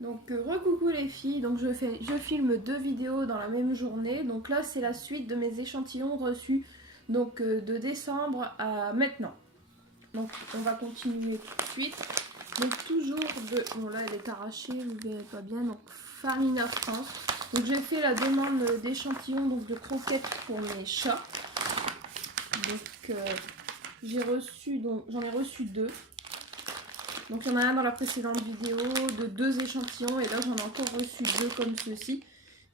Donc recoucou les filles, donc je filme 2 vidéos dans la même journée. Donc là c'est la suite de mes échantillons reçus donc de décembre à maintenant. Donc on va continuer tout de suite. Donc toujours de... Bon là elle est arrachée, vous verrez pas bien. Donc Farina France. Donc j'ai fait la demande d'échantillons donc de croquettes pour mes chats. Donc j'en ai reçu 2. Donc il y en a un dans la précédente vidéo de 2 échantillons et là j'en ai encore reçu 2 comme ceux-ci.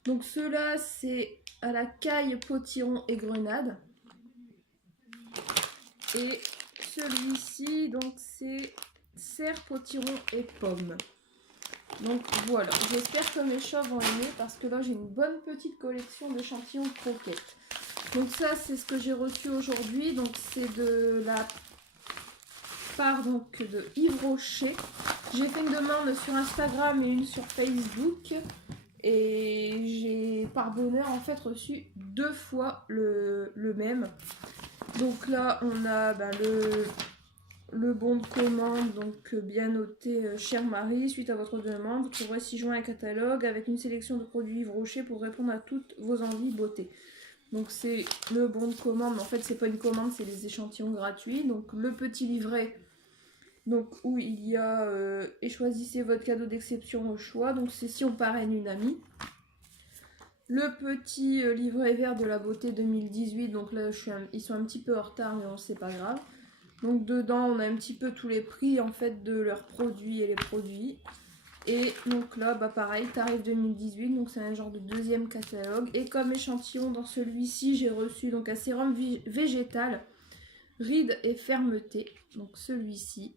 Donc ceux-là c'est à la caille, potiron et grenade. Et celui-ci donc c'est cerf, potiron et pomme. Donc voilà, j'espère que mes chats vont aimer parce que là j'ai une bonne petite collection d'échantillons de croquettes. Donc ça c'est ce que j'ai reçu aujourd'hui, donc c'est de la part donc de Yves Rocher. J'ai fait une demande sur Instagram et une sur Facebook et j'ai par bonheur en fait reçu 2 fois le même. Donc là on a le bon de commande, donc bien noté, chère Marie, suite à votre demande, vous trouverez ci-joint un catalogue avec une sélection de produits Yves Rocher pour répondre à toutes vos envies beauté. Donc c'est le bon de commande, mais en fait c'est pas une commande, c'est des échantillons gratuits. Donc le petit livret, donc où il y a et choisissez votre cadeau d'exception au choix. Donc c'est si on parraine une amie. Le petit livret vert de la beauté 2018. Donc là ils sont un petit peu en retard, mais on c'est pas grave. Donc dedans on a un petit peu tous les prix en fait de leurs produits et les produits. Et donc là bah pareil, tarif 2018, donc c'est un genre de deuxième catalogue. Et comme échantillon dans celui-ci j'ai reçu donc un sérum végétal, rides et fermeté. Donc celui-ci.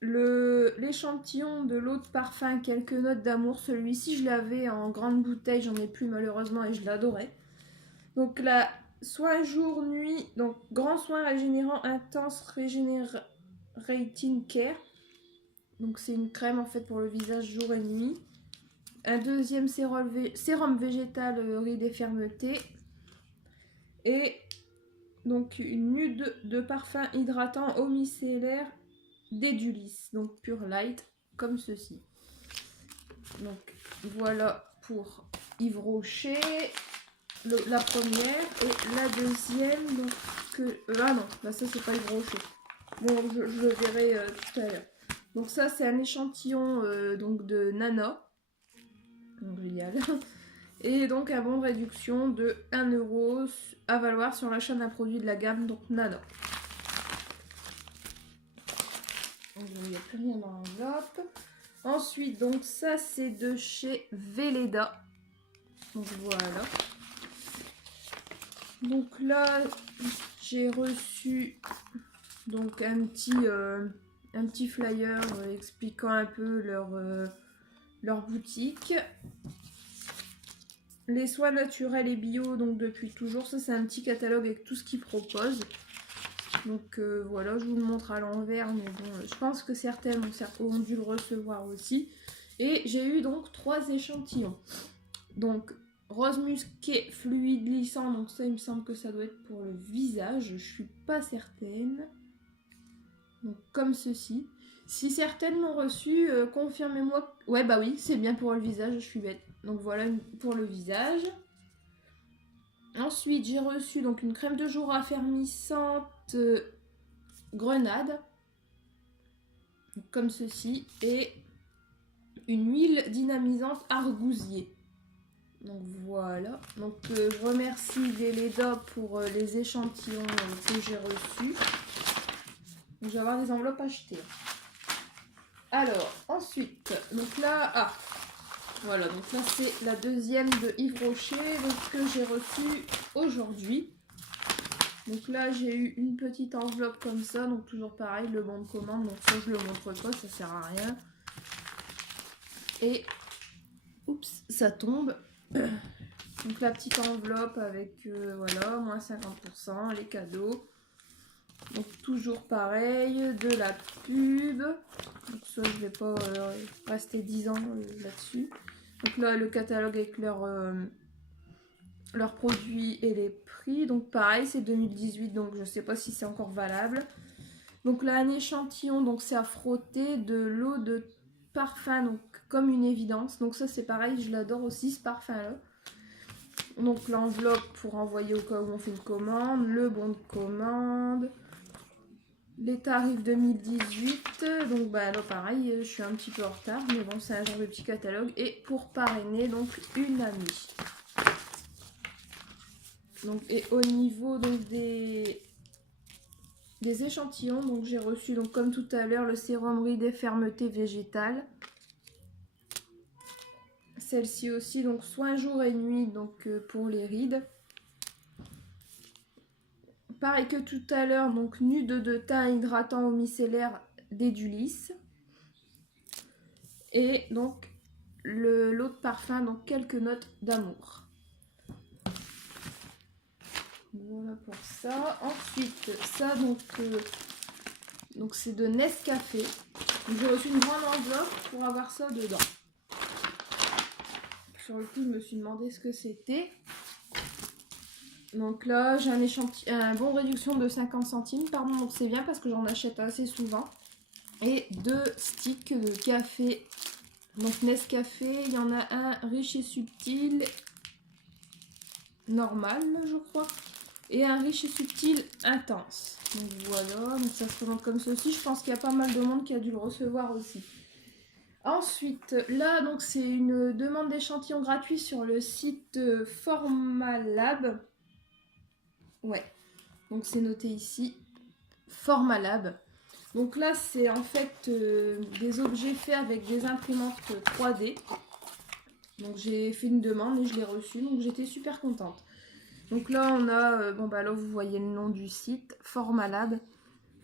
L'échantillon de l'eau de parfum, quelques notes d'amour, celui-ci je l'avais en grande bouteille, j'en ai plus malheureusement et je l'adorais. Donc là, soin jour, nuit, donc grand soin régénérant intense Regenerating Care. Donc c'est une crème en fait pour le visage jour et nuit. Un deuxième sérum végétal rides et fermeté. Et donc une nude de parfum hydratant eau micellaire d'Edulis, donc Pure Light, comme ceci. Donc voilà pour Yves Rocher, la première, et la deuxième, donc ah non, là ça c'est pas Yves Rocher. Bon, je le verrai tout à l'heure. Donc ça c'est un échantillon donc de Nana. Donc génial. Et donc un bon de réduction de 1 € à valoir sur l'achat d'un produit de la gamme, donc Nana. Donc il n'y a plus rien dans l'enveloppe. Ensuite, donc ça c'est de chez Velleda. Donc voilà. Donc là, j'ai reçu donc un petit flyer expliquant un peu leur boutique. Les soins naturels et bio, donc depuis toujours. Ça c'est un petit catalogue avec tout ce qu'ils proposent. Donc voilà, je vous le montre à l'envers, mais bon, je pense que certaines ont dû le recevoir aussi. Et j'ai eu donc 3 échantillons. Donc rose musqué fluide lissant, donc ça il me semble que ça doit être pour le visage, je suis pas certaine. Donc comme ceci. Si certaines m'ont reçu, confirmez-moi. Ouais bah oui, c'est bien pour le visage, je suis bête. Donc voilà pour le visage. Ensuite, j'ai reçu donc une crème de jour raffermissante grenade, donc, comme ceci, et une huile dynamisante argousier. Donc voilà. Donc je remercie Velleda pour les échantillons que j'ai reçus. Donc, je vais avoir des enveloppes achetées. Alors ensuite, donc là, voilà, donc là c'est la deuxième de Yves Rocher, donc que j'ai reçue aujourd'hui. Donc là j'ai eu une petite enveloppe comme ça, donc toujours pareil, le bon de commande, donc ça je le montre pas, ça sert à rien. Et oups, ça tombe. Donc la petite enveloppe avec voilà, moins 50%, les cadeaux. Donc toujours pareil, de la pub. Donc ça je vais pas rester 10 ans là-dessus. Donc là le catalogue avec leurs produits et les prix. Donc pareil, c'est 2018, donc je sais pas si c'est encore valable. Donc là, un échantillon, donc c'est à frotter de l'eau de parfum, donc comme une évidence. Donc ça c'est pareil, je l'adore aussi ce parfum-là. Donc l'enveloppe pour envoyer au cas où on fait une commande, le bon de commande, les tarifs 2018. Donc bah là pareil, je suis un petit peu en retard, mais bon c'est un genre de petit catalogue. Et pour parrainer donc une amie. Donc, et au niveau donc des échantillons, donc j'ai reçu donc comme tout à l'heure le sérum rides et fermeté végétale. Celle-ci aussi donc soin jour et nuit donc pour les rides. Pareil que tout à l'heure, donc nude de teint hydratant au micellaire d'Edulis. Et donc l'eau de parfum, donc quelques notes d'amour. Voilà pour ça. Ensuite, ça donc c'est de Nescafé. J'ai reçu une grande enveloppe pour avoir ça dedans. Sur le coup, je me suis demandé ce que c'était. Donc là, j'ai un bon réduction de 50 centimes, pardon, donc c'est bien parce que j'en achète assez souvent. Et 2 sticks de café. Donc Nescafé, il y en a un riche et subtil, normal, je crois. Et un riche et subtil intense. Donc voilà, donc ça se présente comme ceci. Je pense qu'il y a pas mal de monde qui a dû le recevoir aussi. Ensuite, là, donc c'est une demande d'échantillon gratuit sur le site Formalab. Ouais, donc c'est noté ici, Formalab. Donc là, c'est en fait des objets faits avec des imprimantes 3D. Donc j'ai fait une demande et je l'ai reçue, donc j'étais super contente. Donc là, on a, bon bah là, vous voyez le nom du site, Formalab.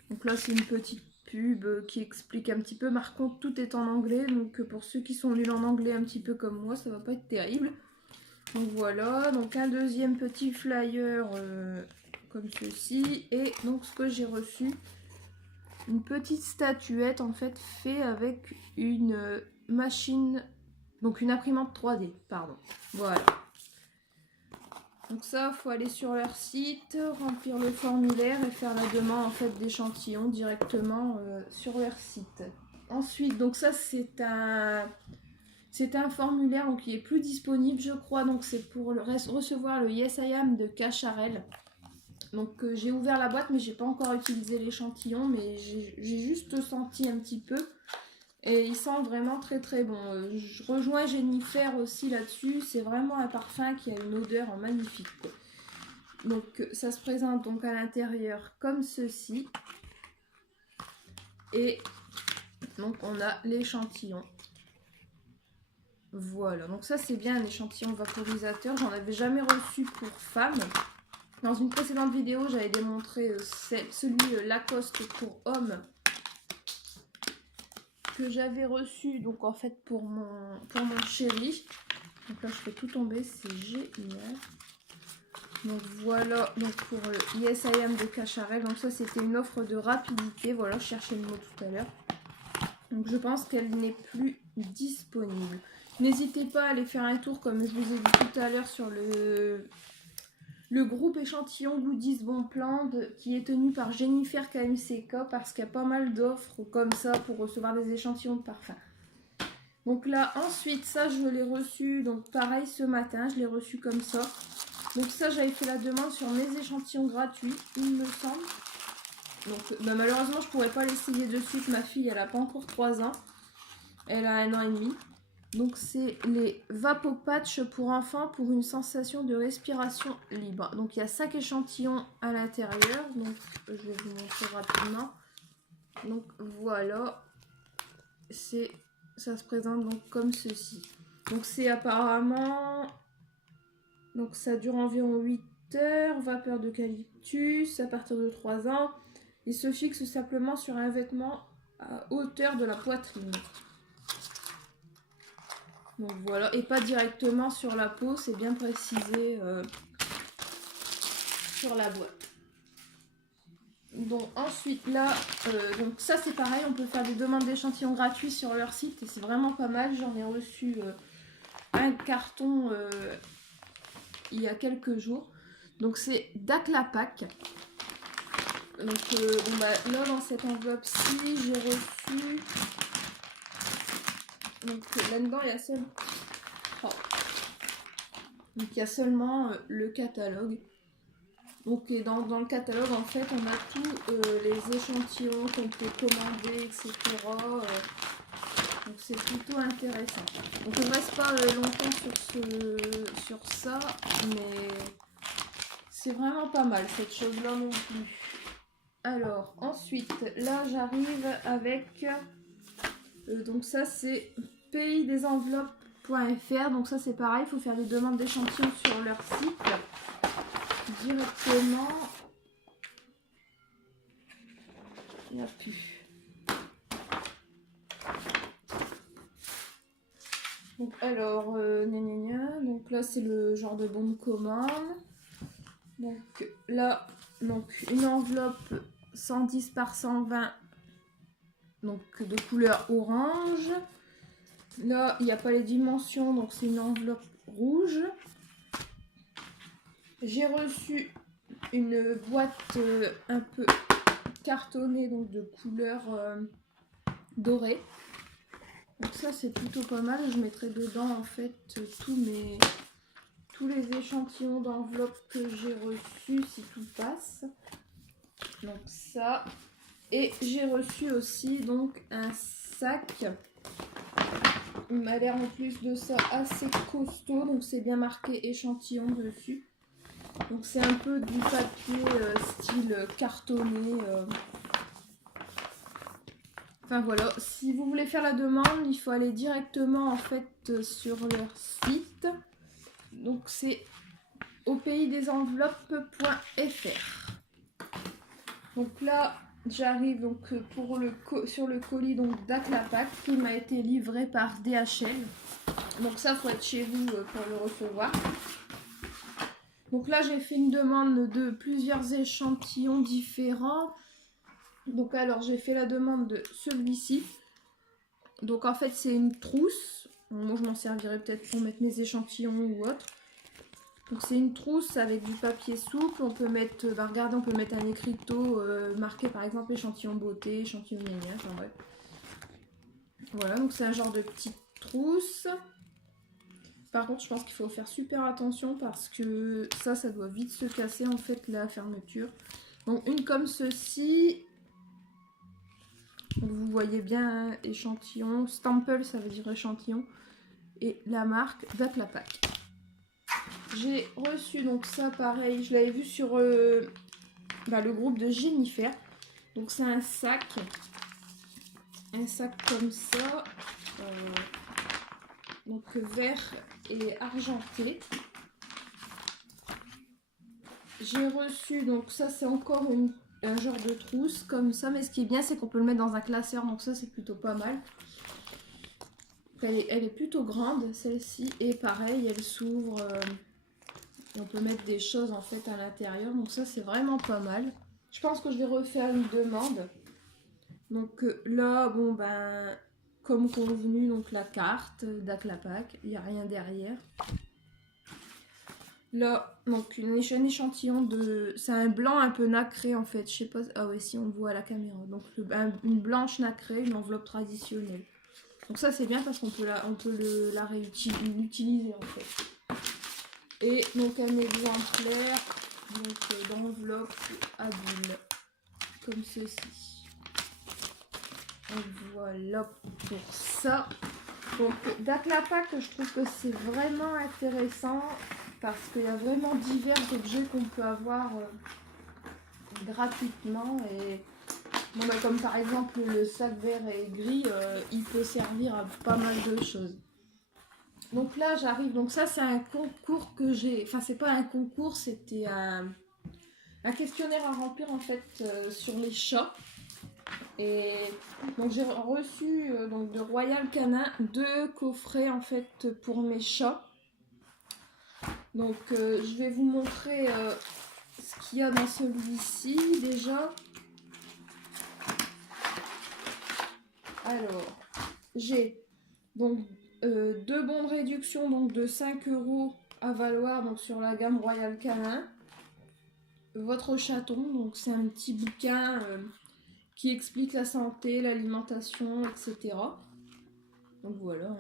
Donc là, c'est une petite pub qui explique un petit peu. Par contre, tout est en anglais, donc pour ceux qui sont nuls en anglais un petit peu comme moi, ça va pas être terrible. Donc voilà, donc un deuxième petit flyer comme ceci. Et donc ce que j'ai reçu, une petite statuette en fait fait avec une machine, donc une imprimante 3D, pardon. Voilà. Donc ça, il faut aller sur leur site, remplir le formulaire et faire la demande en fait d'échantillons directement sur leur site. Ensuite, donc ça c'est un formulaire donc, qui est plus disponible je crois, donc c'est pour recevoir le Yes I Am de Cacharel. Donc j'ai ouvert la boîte mais j'ai pas encore utilisé l'échantillon, mais j'ai juste senti un petit peu. Et il sent vraiment très très bon. Je rejoins Jennifer aussi là-dessus. C'est vraiment un parfum qui a une odeur magnifique. Donc ça se présente donc à l'intérieur comme ceci. Et donc on a l'échantillon. Voilà, donc ça c'est bien un échantillon vaporisateur. J'en avais jamais reçu pour femme. Dans une précédente vidéo, j'avais démontré celui Lacoste pour homme que j'avais reçu donc en fait pour mon chéri. Donc là je fais tout tomber, c'est génial. Donc voilà, donc pour le Yes I Am de Cacharel. Donc ça c'était une offre de rapidité. Voilà, je cherchais le mot tout à l'heure. Donc je pense qu'elle n'est plus disponible. N'hésitez pas à aller faire un tour comme je vous ai dit tout à l'heure sur le groupe échantillon Goodies Bon Plan qui est tenu par Jennifer KMCK, parce qu'il y a pas mal d'offres comme ça pour recevoir des échantillons de parfum. Donc là ensuite ça je l'ai reçu donc pareil ce matin, je l'ai reçu comme ça. Donc ça j'avais fait la demande sur mes échantillons gratuits il me semble. Donc bah, malheureusement je pourrais pas l'essayer de suite, ma fille elle a pas encore 3 ans, elle a 1 an et demi. Donc c'est les Vapopatch pour enfants pour une sensation de respiration libre. Donc il y a 5 échantillons à l'intérieur. Donc je vais vous montrer rapidement. Donc voilà. Ça se présente donc comme ceci. Donc c'est apparemment... Donc ça dure environ 8 heures. Vapeur d'eucalyptus à partir de 3 ans. Il se fixe simplement sur un vêtement à hauteur de la poitrine. Donc voilà, et pas directement sur la peau, c'est bien précisé sur la boîte. Donc ensuite là, donc ça c'est pareil, on peut faire des demandes d'échantillons gratuits sur leur site et c'est vraiment pas mal. J'en ai reçu un carton il y a quelques jours. Donc c'est Daclapac. Donc bon, bah, là dans cette enveloppe-ci, j'ai reçu. Donc là-dedans il y a seulement. Oh. Donc il y a seulement le catalogue. Donc dans le catalogue en fait on a tous les échantillons qu'on peut commander, etc. Donc c'est plutôt intéressant. Donc on ne reste pas longtemps sur ça, mais c'est vraiment pas mal cette chose-là non plus. Alors ensuite, là j'arrive avec, donc ça c'est paysdesenveloppes.fr. Donc ça c'est pareil, il faut faire des demandes d'échantillons sur leur site directement. Il n'y a plus. Donc alors, donc là c'est le genre de bon de commande. Donc là, donc une enveloppe 110 par 120, donc de couleur orange. Là, il n'y a pas les dimensions, donc c'est une enveloppe rouge. J'ai reçu une boîte un peu cartonnée, donc de couleur dorée. Donc ça c'est plutôt pas mal. Je mettrai dedans en fait tous les échantillons d'enveloppe que j'ai reçus si tout passe. Donc ça. Et j'ai reçu aussi donc un sac. Il m'a l'air en plus de ça assez costaud. Donc c'est bien marqué échantillon dessus. Donc c'est un peu du papier style cartonné. Enfin voilà, si vous voulez faire la demande, il faut aller directement en fait sur leur site. Donc c'est au paysdesenveloppes.fr. Donc là, j'arrive donc sur le colis donc d'Aclapac qui m'a été livré par DHL. Donc ça, faut être chez vous pour le recevoir. Donc là, j'ai fait une demande de plusieurs échantillons différents. Donc alors, j'ai fait la demande de celui-ci. Donc en fait, c'est une trousse. Moi, je m'en servirai peut-être pour mettre mes échantillons ou autre. Donc c'est une trousse avec du papier souple. On peut mettre, regardez, on peut mettre un écriteau marqué par exemple échantillon beauté, échantillon gna, enfin bref. Voilà, donc c'est un genre de petite trousse. Par contre, je pense qu'il faut faire super attention parce que ça doit vite se casser en fait la fermeture. Donc une comme ceci. Donc, vous voyez bien, hein, échantillon. Stample, ça veut dire échantillon. Et la marque d'Aclapac. J'ai reçu donc ça pareil, je l'avais vu sur le groupe de Jennifer. Donc c'est un sac comme ça, donc vert et argenté. J'ai reçu donc ça c'est encore un genre de trousse comme ça, mais ce qui est bien c'est qu'on peut le mettre dans un classeur, donc ça c'est plutôt pas mal. Elle est plutôt grande celle-ci et pareil elle s'ouvre. On peut mettre des choses en fait à l'intérieur, donc ça c'est vraiment pas mal. Je pense que je vais refaire une demande. Donc là, bon ben, comme convenu, donc la carte d'Aclapac, il n'y a rien derrière. Là, donc un échantillon de... C'est un blanc un peu nacré en fait, je sais pas... Ah ouais, si on le voit à la caméra. Donc une blanche nacrée, une enveloppe traditionnelle. Donc ça c'est bien parce qu'on peut la réutiliser en fait. Et donc un exemplaire d'enveloppe à bulles, comme ceci. Donc voilà pour ça. Donc d'Aclapac, je trouve que c'est vraiment intéressant parce qu'il y a vraiment divers objets qu'on peut avoir gratuitement. Et bon, bah, comme par exemple le sac vert et gris, il peut servir à pas mal de choses. Donc là j'arrive, donc ça c'est un concours que j'ai, enfin c'est pas un concours, c'était un questionnaire à remplir en fait sur les chats. Et donc j'ai reçu donc de Royal Canin 2 coffrets en fait pour mes chats. Donc je vais vous montrer ce qu'il y a dans celui-ci déjà. Alors j'ai donc 2 bons de réduction donc de 5 € à valoir donc sur la gamme Royal Canin. Votre chaton. Donc c'est un petit bouquin qui explique la santé, l'alimentation, etc. Donc voilà.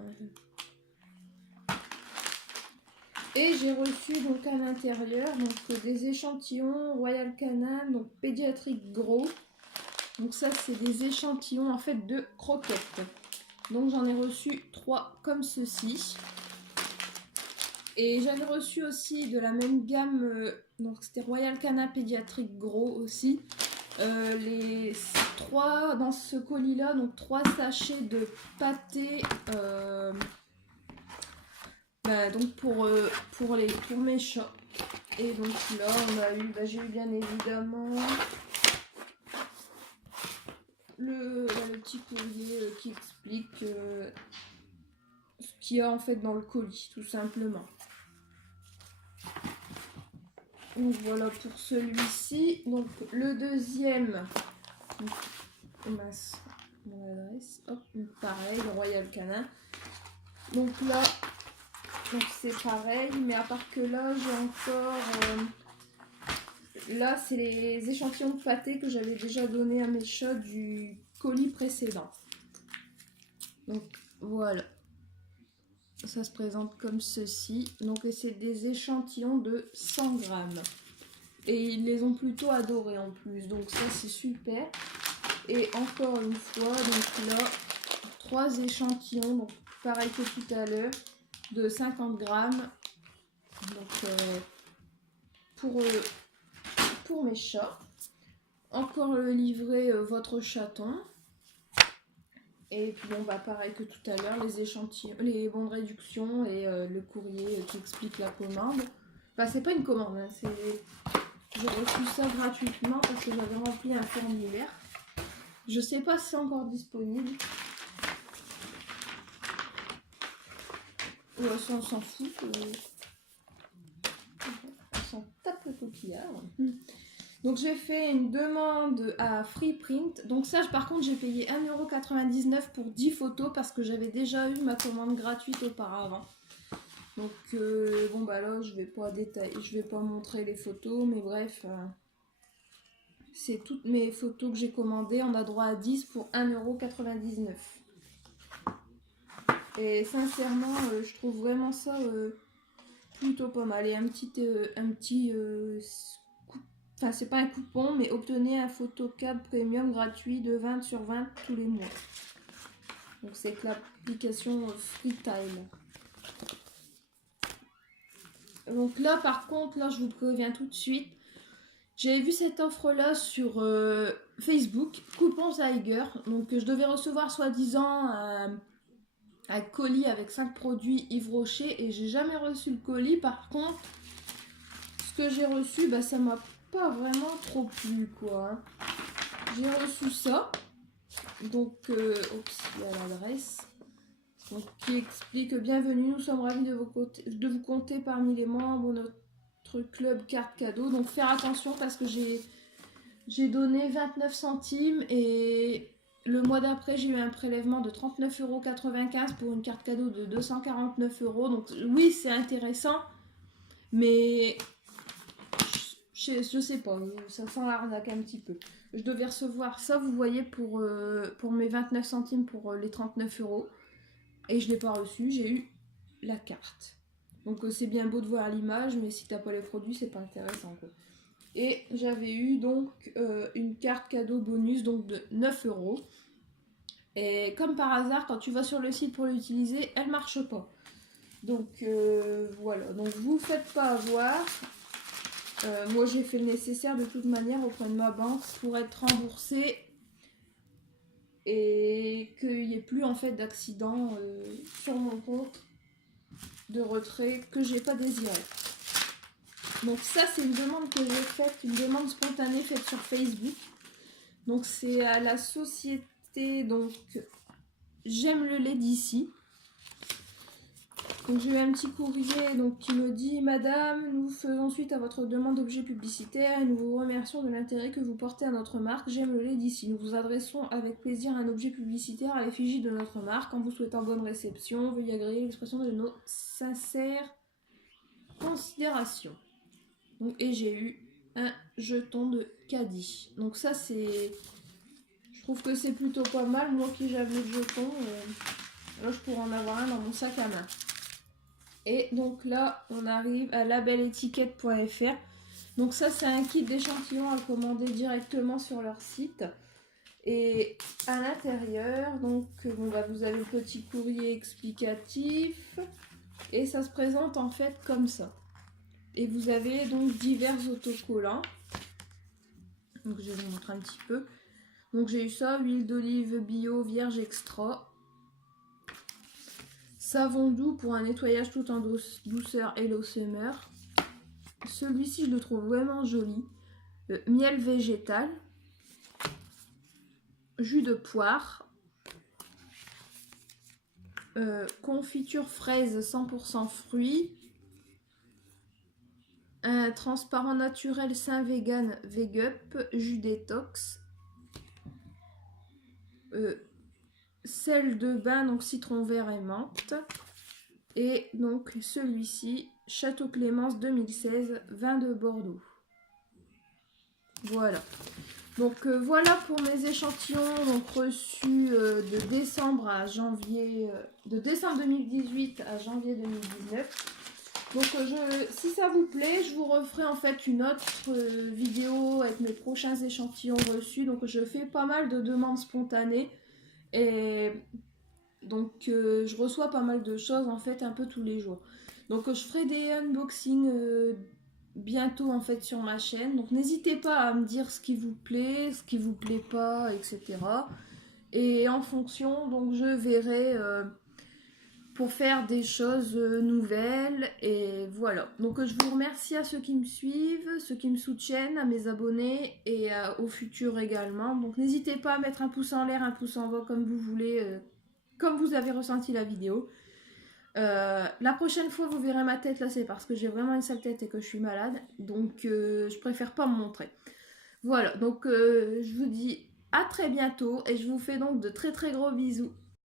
Et j'ai reçu donc à l'intérieur donc des échantillons Royal Canin, donc pédiatrique gros. Donc ça c'est des échantillons en fait de croquettes. Donc j'en ai reçu 3 comme ceci. Et j'avais reçu aussi de la même gamme, donc c'était Royal Canin pédiatrique gros aussi. Les 3 dans ce colis là, donc 3 sachets de pâté. Donc pour mes chats. Et donc là on a eu, j'ai eu bien évidemment le petit courrier qui explique ce qu'il y a en fait dans le colis, tout simplement. Donc voilà pour celui-ci. Donc le deuxième, mon adresse, hop, pareil, le Royal Canin. Donc là, donc c'est pareil, mais à part que là j'ai encore là c'est les échantillons de pâté que j'avais déjà donné à mes chats du colis précédent. Donc voilà, ça se présente comme ceci. Donc c'est des échantillons de 100 grammes et ils les ont plutôt adorés en plus, donc ça c'est super. Et encore une fois, donc là 3 échantillons, donc pareil que tout à l'heure, de 50 grammes. Donc pour mes chats. Encore le livret votre chaton. Et puis bon pareil que tout à l'heure, les échantillons, les bons de réduction et le courrier qui explique la commande. C'est pas une commande, hein, j'ai reçu ça gratuitement parce que j'avais rempli un formulaire. Je sais pas si c'est encore disponible. Ouais, ça on s'en fout. On s'en tape le coquillard. Donc j'ai fait une demande à Freeprint. Donc ça par contre j'ai payé 1,99€ pour 10 photos parce que j'avais déjà eu ma commande gratuite auparavant. Donc là je vais pas détailler, je vais pas montrer les photos, mais bref, c'est toutes mes photos que j'ai commandées. On a droit à 10 pour 1,99€. Et sincèrement je trouve vraiment ça plutôt pas mal. Et un petit enfin c'est pas un coupon, mais obtenez un photocard premium gratuit de 20/20 tous les mois. Donc c'est que l'application Freetile. Donc là par contre, là je vous préviens tout de suite, j'avais vu cette offre là sur Facebook, coupon Zeiger. Donc je devais recevoir soi-disant un colis avec 5 produits Yves Rocher et j'ai jamais reçu le colis. Par contre, ce que j'ai reçu, ça m'a pas vraiment trop plu quoi. J'ai reçu ça, donc il y a l'adresse, donc qui explique: bienvenue, nous sommes ravis de vous compter parmi les membres de notre club carte cadeau. Donc faire attention parce que j'ai donné 29 centimes et le mois d'après j'ai eu un prélèvement de 39,95 € pour une carte cadeau de 249€. Donc oui c'est intéressant, mais je sais pas, ça sent l'arnaque un petit peu. Je devais recevoir ça, vous voyez, pour mes 29 centimes pour les 39€. Et je l'ai pas reçu, j'ai eu la carte. Donc c'est bien beau de voir l'image, mais si t'as pas les produits, c'est pas intéressant quoi. Et j'avais eu donc une carte cadeau bonus donc de 9€. Et comme par hasard, quand tu vas sur le site pour l'utiliser, elle marche pas. Donc voilà, donc vous faites pas avoir. Moi j'ai fait le nécessaire de toute manière auprès de ma banque pour être remboursée et qu'il n'y ait plus en fait d'accident sur mon compte de retrait que j'ai pas désiré. Donc ça c'est une demande que j'ai faite, une demande spontanée faite sur Facebook. Donc c'est à la société donc J'aime le lait d'ici. Donc j'ai eu un petit courrier donc, qui me dit: Madame, nous faisons suite à votre demande d'objet publicitaire et nous vous remercions de l'intérêt que vous portez à notre marque J'aime le lait d'ici. Nous vous adressons avec plaisir un objet publicitaire à l'effigie de notre marque. En vous souhaitant bonne réception, veuillez agréer l'expression de nos sincères considérations. Donc, et j'ai eu un jeton de caddie. Donc ça c'est... Je trouve que c'est plutôt pas mal. Moi qui j'avais le jeton, là je pourrais en avoir un dans mon sac à main. Et donc là on arrive à labeletiquette.fr. Donc ça c'est un kit d'échantillons à commander directement sur leur site. Et à l'intérieur, donc bon, bah, vous avez le petit courrier explicatif. Et ça se présente en fait comme ça. Et vous avez donc divers autocollants. Donc je vais vous montrer un petit peu. Donc j'ai eu ça, huile d'olive bio vierge extra. Savon doux pour un nettoyage tout en douceur Hello Summer. Celui-ci je le trouve vraiment joli. Miel végétal. Jus de poire. Confiture fraise 100% fruits. Un transparent naturel sain vegan Vegup, jus détox. Sel de bain, donc citron vert et menthe. Et donc celui-ci, Château Clémence 2016, vin de Bordeaux. Voilà. Donc voilà pour mes échantillons donc, reçus de décembre à janvier, de décembre 2018 à janvier 2019. Donc si ça vous plaît, je vous referai en fait une autre vidéo avec mes prochains échantillons reçus. Donc je fais pas mal de demandes spontanées et donc je reçois pas mal de choses en fait un peu tous les jours. Donc je ferai des unboxings bientôt en fait sur ma chaîne. Donc n'hésitez pas à me dire ce qui vous plaît, ce qui vous plaît pas, etc. Et en fonction, donc je verrai pour faire des choses nouvelles. Et voilà. Donc je vous remercie à ceux qui me suivent, ceux qui me soutiennent, à mes abonnés et aux futurs également. Donc n'hésitez pas à mettre un pouce en l'air, un pouce en bas comme vous voulez, comme vous avez ressenti la vidéo. La prochaine fois vous verrez ma tête là, c'est parce que j'ai vraiment une sale tête et que je suis malade, donc je préfère pas me montrer. Voilà, donc je vous dis à très bientôt et je vous fais donc de très très gros bisous.